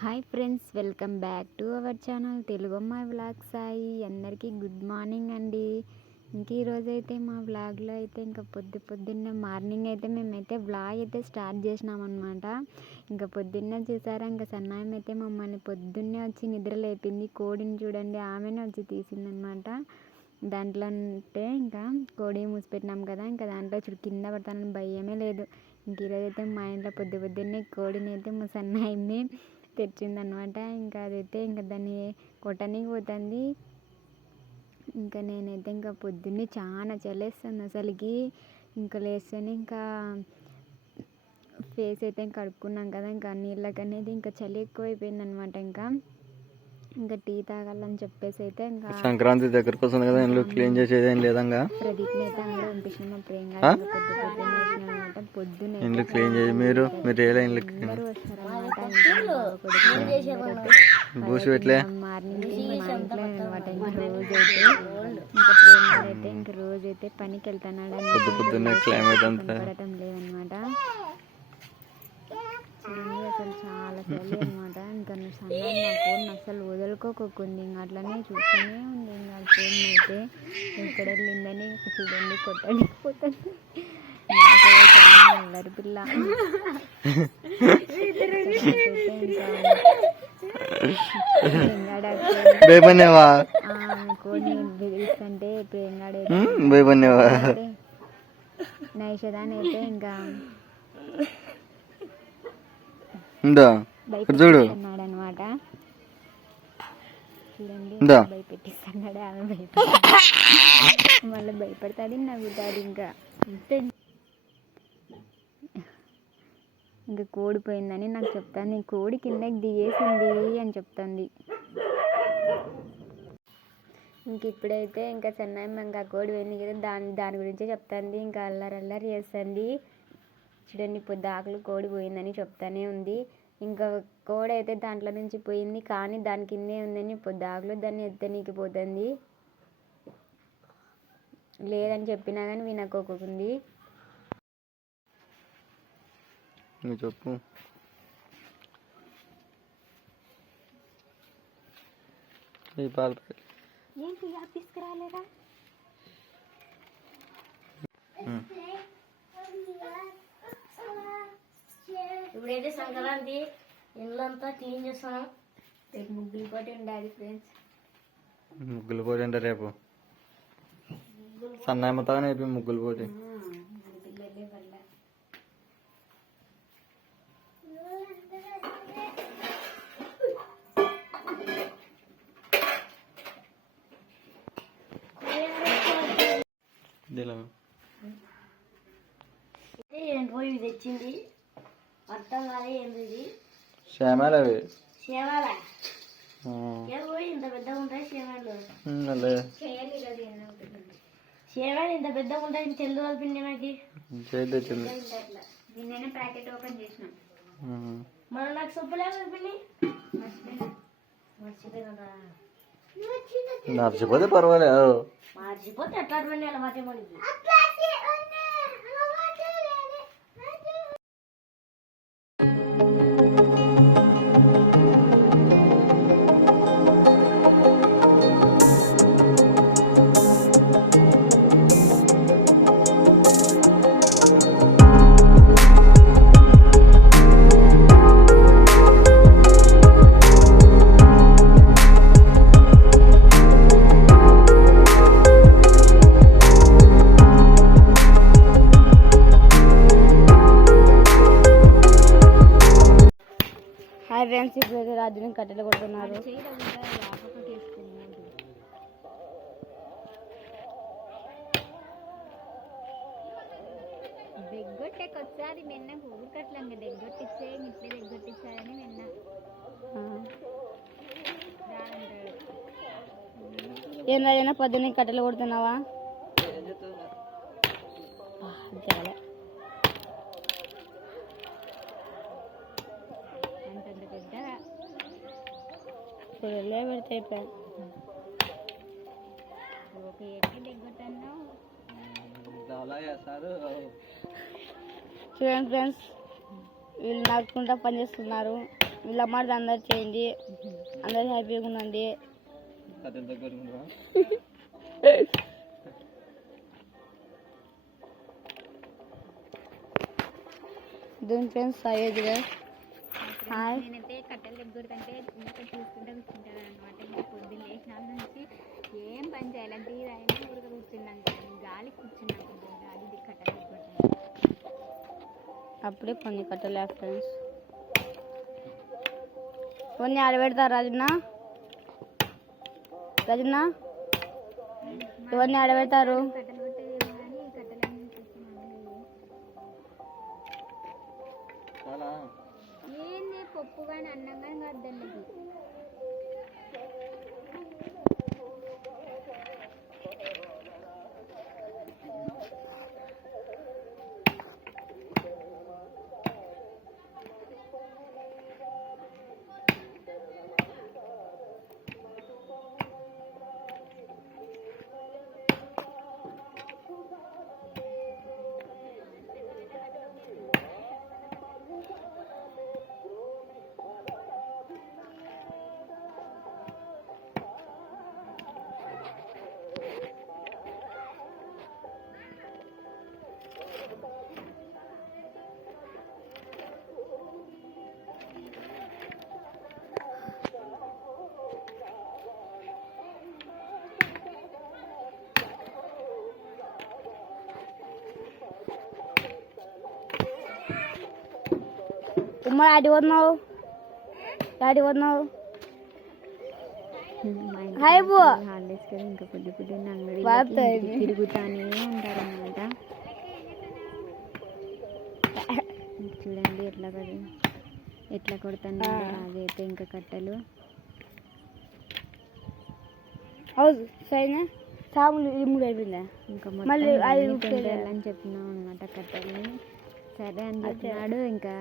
Hi friends welcome back to our channel Telugu అమ్మాయి vlog Sai. అందరికీ good morning అండి. ఇంక ఈరోజు అయితే మా వ్లాగ్లో అయితే ఇంకా పొద్దు పొద్దున్నే మార్నింగ్ అయితే మేమైతే వ్లాగ్ అయితే స్టార్ట్ చేసినాం అనమాట ఇంకా పొద్దున్నే చూసారా ఇంకా సన్నాయం అయితే మమ్మల్ని పొద్దున్నే వచ్చి నిద్ర లేపింది కోడిని చూడండి ఆమెనే వచ్చి తీసిందనమాట దాంట్లో అంటే ఇంకా కోడి మూసిపెట్టినాం కదా ఇంకా దాంట్లో చూడు కింద పడతానని భయమే లేదు. ఇంక ఈరోజైతే మా ఇంట్లో పొద్దు పొద్దున్నే కోడిని అయితే మా సన్నాయిని తెరిచిందనమాట ఇంకా అదైతే ఇంకా దాన్ని కొట్టడానికి పోతుంది. ఇంకా నేనైతే ఇంకా పొద్దున్నే చాలా చలేస్తుంది అసలుకి. ఇంకా లేస్తేనే ఇంకా ఫేస్ అయితే కడుక్కున్నాం కదా ఇంకా నీళ్ళకనేది ఇంకా చలి ఎక్కువైపోయింది అనమాట ఇంకా. ఇంకా టీ తాగాలని చెప్పేసి అయితే ఇంకా సంక్రాంతి దగ్గరకు వస్తుంది కదా ఇంట్లో క్లీన్ చేసేది ఏం లేదంగా? ప్రదీప్ని అయితే పంపించిన. మా ప్రియంగా పొద్దున్న ఇంట్లో క్లీన్ చేసి మీరు మీరు ఏ ఇంట్లో క్లీన్ బూసి పెట్టలే మార్నింగ్ అనమాట ఇంకా రోజు అయితే ఇంకా ప్రేమ అయితే ఇంకా రోజు అయితే పనికి వెళ్తున్నాడు పొద్దు పొద్దున్నే క్లైమేట్ అంతా. లేదనమాట అసలు చాలా సన్న నా ఫోన్ అసలు వదులుకోకుంది ఇంకా అట్లనే చూస్తూనే ఉంది ఇంకా ఆ ఫోన్ అయితే. ఎక్కడ వెళ్ళిందని చూడండి కొట్టడానికి పోతుంది అల్లరి పిల్ల. ఇంకా ప్రియంగాడు భయపడినావా కోడిని బెదిరిస్తుంటే ప్రియంగాడు భయపడినావా నైషదాన్ అయితే ఇంకా ఉందా? ఇక్కడ చూడు. అనమాట చూడండి. భయపెట్టిస్తున్నాడు ఆమె భయపడి మళ్ళీ భయపడుతుంది నవ్వుతాడు ఇంకా. అంతే. ఇంకా కోడి పోయిందని నాకు చెప్తాను ఈ కోడి కిందకి దిగేసింది అని చెప్తుంది. ఇంక ఇప్పుడైతే ఇంకా చెన్నై ఇంకా కోడి పోయింది కదా దాని దాని గురించే చెప్తుంది. ఇంకా అల్లరి అల్లరి చేస్తుంది. చూడండి పొద్దాకులు కోడి పోయిందని చెప్తానే ఉంది. ఇంకా కోడి అయితే దాంట్లో నుంచి పోయింది కానీ దాని కిందే ఉందని పొద్దాకులు దాన్ని ఎత్తనీకి పోతుంది. లేదని చెప్పినా కానీ వినకోకుంది. చెప్పు. ఈ పాలు. ఏంటి ఆఫీస్కి ఇప్పుడైతే సంక్రాంతి ఇల్లంతా క్లీన్ చేస్తాను. రేపు ముగ్గులు పోటీ ఉండాలి ఫ్రెండ్స్. ముగ్గులు పోటీ అంటే రేపు? సన్నాయమతాగా నేర్పి ముగ్గులు పోటీ. శ్యామాలు అవి. పోయి ఇంత పెద్దగా ఉంటాయి తెల్లు కలిపింది నాకు. అట్లా దీన్నైనా ప్యాకెట్ ఓపెన్ చేసినాం. మన నాకు సొప్పులే కలిపింది నడిచిపోతే పర్వాలేదు. మర్చిపోతే ఎట్లా అటువంటి అలవాటే మనకి దగ్గొట్టేకొచ్చాది నిన్న ఊరికట్లంగా దగ్గొట్టిస్తే ఇట్లే దగ్గొట్టిస్తారని నిన్న ఏం రాజైనా పొద్దున్న కట్టెలు కొడుతున్నావా? అంతంత పొద్దులే పెడితే అయిపోయాయి ఒక దగ్గొట్టన్నావు? చూడండి ఫ్రెండ్స్ వీళ్ళు నడుచుకుంటా పని చేస్తున్నారు ఇలా అందరు చేయండి. అందరు హ్యాపీగా ఉండండి. దీని ఫ్రెండ్స్ అయ్యేదిగా హాయ్ నేనైతే కట్టెలు దగ్గరుతుంటే ఇంకా చూసుకుంటే కూర్చుంటాను అనమాట ఇంకా పొద్దున్న లేచినాల నుంచి ఏం పని చేయాలంటే ఇది అయినా ఊరిక కూర్చున్నాం కానీ గాలి కూర్చున్నాం గాలి కట్టెలు అప్పుడే కొన్ని కట్టలే ఫ్రెండ్స్ ఇవన్నీ ఆడబెడతారు రజన రజన ఇవన్నీ ఆడబెడతారు ఉన్నావు డాడీ మా హాయ్ బో హాలిడేస్ కదా ఇంకా పొద్దు పొద్దున్న అంగడి తిరుగుతానే ఉంటారు అనమాట చూడండి ఎట్లా కదా ఎట్లా కొడతాను అదైతే ఇంకా కట్టెలు హౌస్ సైనా సాములు ఇమ్ముడు అయిపోయిందా ఇంకా మళ్ళీ. తెంపేయాలని చెప్పినాం అనమాట కట్టెల్ని సరే అని చెప్పినాడు ఇంకా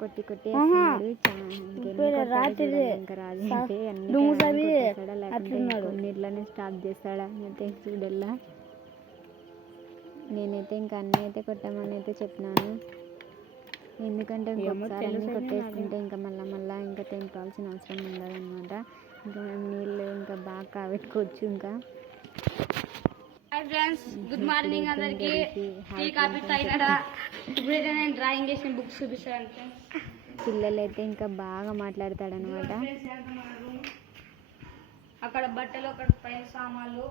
కొట్టి కొట్టి. కొన్నిట్లనే స్టాప్ చేస్తాడా? అయితే చూడల్లా. నేనైతే ఇంకా అన్నీ అయితే కొట్టామని అయితే చెప్పినాను. ఎందుకంటే ఇంకొకసారి అన్ని కొట్టేసుకుంటే ఇంకా మళ్ళీ మళ్ళీ ఇంకా తెంపాల్సిన అవసరం ఉండదు అనమాట ఇంకా మేము నీళ్ళు ఇంకా బాగా కాబెట్టుకోవచ్చు ఇంకా. హాయ్ ఫ్రెండ్స్ గుడ్ మార్నింగ్ అందరికి. టీ కాఫీ తాగినారా ఇప్పుడైతే నేను డ్రాయింగ్ చేసిన బుక్స్ చూపిస్తాను ఫ్రెండ్స్ పిల్లలు అయితే ఇంకా బాగా మాట్లాడతాడనమాట అక్కడ బట్టలు అక్కడ పైన సామాన్లు.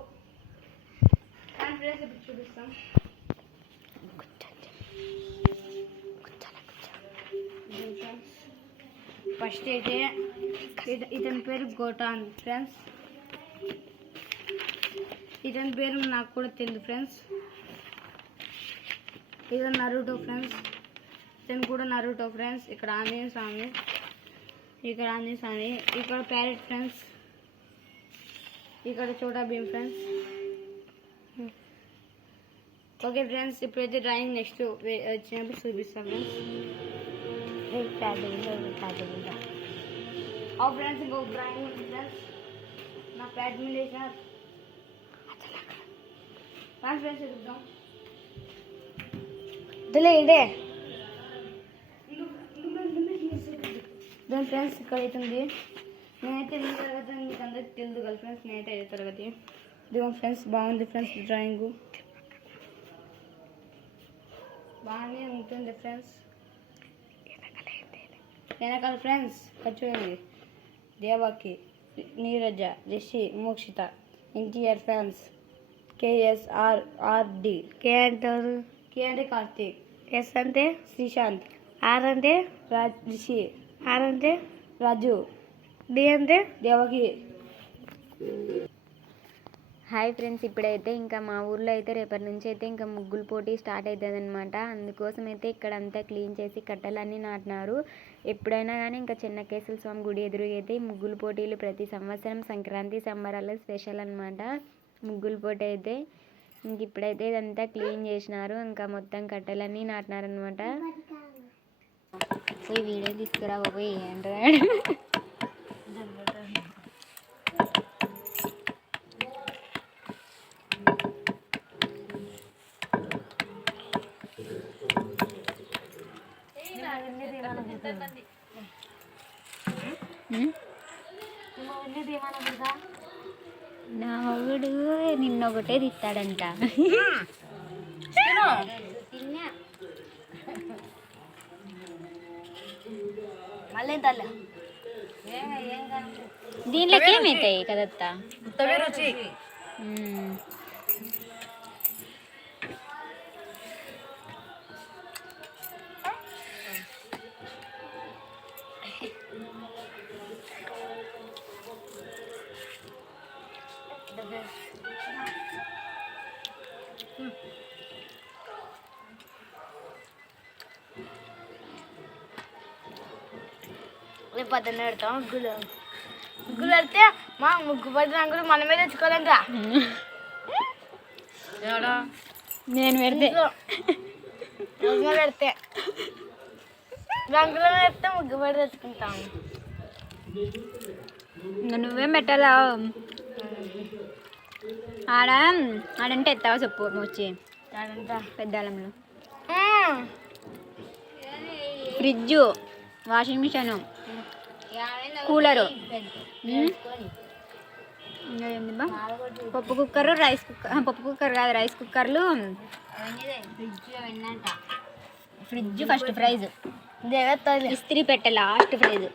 ఫ్రెండ్స్ ఇప్పుడు చూపిస్తాం. ఫస్ట్ అయితే ఇత- ఇతని పేరు గోటాన్. ఫ్రెండ్స్ ఇతని పేరు నాకు కూడా తెలియదు ఫ్రెండ్స్. ఇతను నరుటో ఫ్రెండ్స్. ఇతను కూడా నరుటో ఫ్రెండ్స్. ఇక్కడ ఆంజనేయ స్వామి. ఇక్కడ ఆంజనేయ స్వామి. ఇక్కడ ప్యారెట్ ఫ్రెండ్స్. ఇక్కడ Chhota Bheem friends. Okay friends ఇప్పుడైతే డ్రాయింగ్ నెక్స్ట్ వచ్చినప్పుడు చూపిస్తాం ఫ్రెండ్స్. ఆ ఫ్రెండ్స్ ఇంకొక డ్రాయింగ్ ఉంది ఫ్రెండ్స్. నా ప్యాడ్ మీద ఫ్రెండ్స్ చూద్దాం ఇదే దాని ఫ్రెండ్స్ ఇక్కడ అవుతుంది నేనైతే ఎన్ని తరగతి మీకు అందరికి తెలియదు కదా ఫ్రెండ్స్ నేనైతే ఐదో తరగతి. ఇదిగో ఫ్రెండ్స్ బాగుంది ఫ్రెండ్స్ డ్రాయింగ్ బాగానే ఉంటుంది ఫ్రెండ్స్ వెనకాల ఫ్రెండ్స్ చూడండి దేవాకి Neeraja Rishi Mokshitha NTR fans KSR RD K అంటారు కే అంటే కార్తీక్. ఎస్ అంటే? శ్రీశాంత్. ఆర్ అంటే? రాజ్ రిషి. ఆర్ అంటే? రాజు. డి అంటే? దేవకి. హాయ్ ఫ్రెండ్స్ ఇప్పుడైతే ఇంకా మా ఊర్లో అయితే రేపటి నుంచి అయితే ఇంకా ముగ్గులు పోటీ స్టార్ట్ అవుతుంది అనమాట అందుకోసం అయితే ఇక్కడ అంతా క్లీన్ చేసి కట్టలన్నీ నాటినారు. ఎప్పుడైనా కానీ ఇంకా చెన్నకేశ్వర స్వామి గుడి ఎదురు అయితే ఈ ముగ్గులు పోటీలు ప్రతి సంవత్సరం సంక్రాంతి సంబరాలు స్పెషల్ అనమాట ముగ్గులు పోటీ అయితే ఇంక ఇప్పుడైతే ఇదంతా క్లీన్ చేసినారు. ఇంకా మొత్తం కట్టెలన్నీ నాటినారనమాట పోయి వీడియో తీసుకురా పోయి ఏంటాడు ఉమ్? నా మొగుడు నిన్న తిట్టాడంట మళ్ళీ తల్లి. దీంట్లోకి ఏమవుతాయి కదత్తా? రుచి. పొద్దున్న పెడతాం. ముగ్గులు. ముగ్గులు పెడితే మా ముగ్గు పడి రంగులు మనమే తెచ్చుకోవాలంట. నేను పెడితే. పెడితే. రంగులు పెడితే ముగ్గు పడి తెచ్చుకుంటాం. నువ్వేం పెట్టాలా? ఆడ? ఆడంటే ఎత్తావా చెప్పు నువ్వు వచ్చి పెద్దాలంలో. Fridge washing machine. Cooler um. ఇంకా ఏంది బా? పప్పు కుక్కర్ రైస్ కుక్కర్ పప్పు కుక్కర్ కాదు రైస్ కుక్కర్లు ఫ్రిడ్జ్ ఫస్ట్ ప్రైజ్ దేవత ఇస్త్రీ పెట్ట లాస్ట్ ప్రైజ్